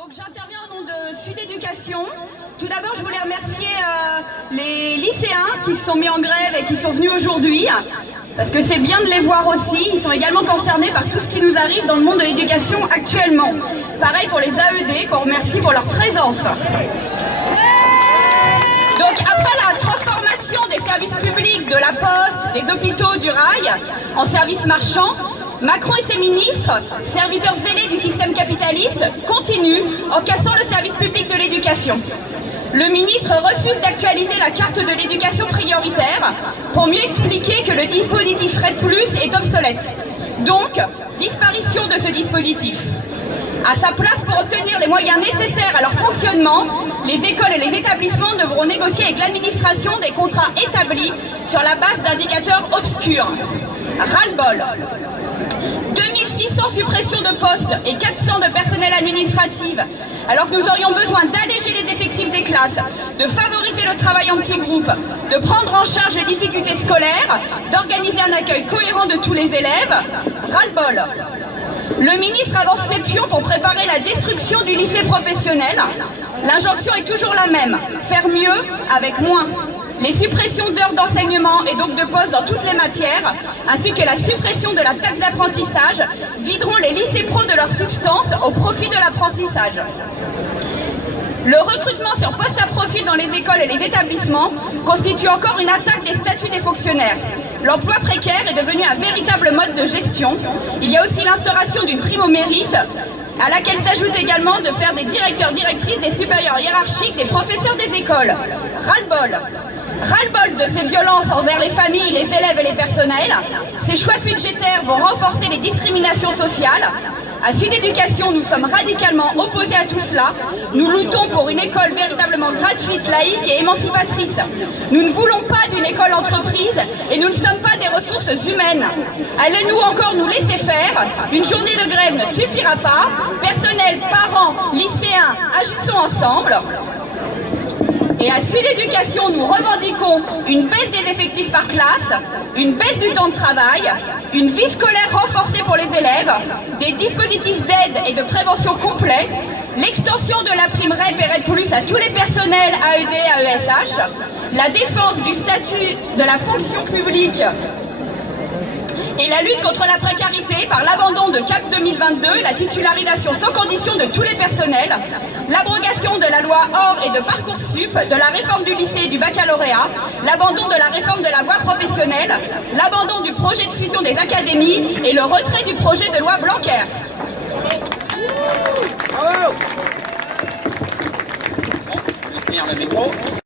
Donc j'interviens au nom de Sud Éducation. Tout d'abord, je voulais remercier les lycéens qui se sont mis en grève et qui sont venus aujourd'hui, parce que c'est bien de les voir aussi. Ils sont également concernés par tout ce qui nous arrive dans le monde de l'éducation actuellement. Pareil pour les AED, qu'on remercie pour leur présence. Donc après la transformation des services publics, de la poste, des hôpitaux, du rail, en services marchands, Macron et ses ministres, serviteurs zélés du système capitaliste, continuent en cassant le service public de l'éducation. Le ministre refuse d'actualiser la carte de l'éducation prioritaire pour mieux expliquer que le dispositif RED+ est obsolète. Donc, disparition de ce dispositif. À sa place, pour obtenir les moyens nécessaires à leur fonctionnement, les écoles et les établissements devront négocier avec l'administration des contrats établis sur la base d'indicateurs obscurs. Ras-le-bol. 2600 suppressions de postes et 400 de personnel administratif, alors que nous aurions besoin d'alléger les effectifs des classes, de favoriser le travail en petits groupes, de prendre en charge les difficultés scolaires, d'organiser un accueil cohérent de tous les élèves. Ras-le-bol. Le ministre avance ses pions pour préparer la destruction du lycée professionnel. L'injonction est toujours la même, faire mieux avec moins. Les suppressions d'heures d'enseignement et donc de postes dans toutes les matières, ainsi que la suppression de la taxe d'apprentissage, videront les lycées pro de leur substance au profit de l'apprentissage. Le recrutement sur poste à profil dans les écoles et les établissements constitue encore une attaque des statuts des fonctionnaires. L'emploi précaire est devenu un véritable mode de gestion. Il y a aussi l'instauration d'une prime au mérite, à laquelle s'ajoute également de faire des directeurs, directrices, des supérieurs hiérarchiques, des professeurs des écoles. Ras-le-bol. Ras-le-bol de ces violences envers les familles, les élèves et les personnels. Ces choix budgétaires vont renforcer les discriminations sociales. À Sud Éducation, nous sommes radicalement opposés à tout cela. Nous luttons pour une école véritablement gratuite, laïque et émancipatrice. Nous ne voulons pas d'une école entreprise et nous ne sommes pas des ressources humaines. Allez-nous encore nous laisser faire? Une journée de grève ne suffira pas. Personnel, parents, lycéens, agissons ensemble. Et à Sud Éducation, nous revendiquons une baisse des effectifs par classe, une baisse du temps de travail, une vie scolaire renforcée pour les élèves, des dispositifs d'aide et de prévention complets, l'extension de la prime REP et RED+ à tous les personnels AED, AESH, la défense du statut de la fonction publique et la lutte contre la précarité par l'abandon de CAP 2022, la titularisation sans condition de tous les personnels, l'abrogation de la loi OR et de Parcoursup, de la réforme du lycée et du baccalauréat, l'abandon de la réforme de la voie professionnelle, l'abandon du projet de fusion des académies et le retrait du projet de loi Blanquer. Bravo. Bon, je vais tenir le micro.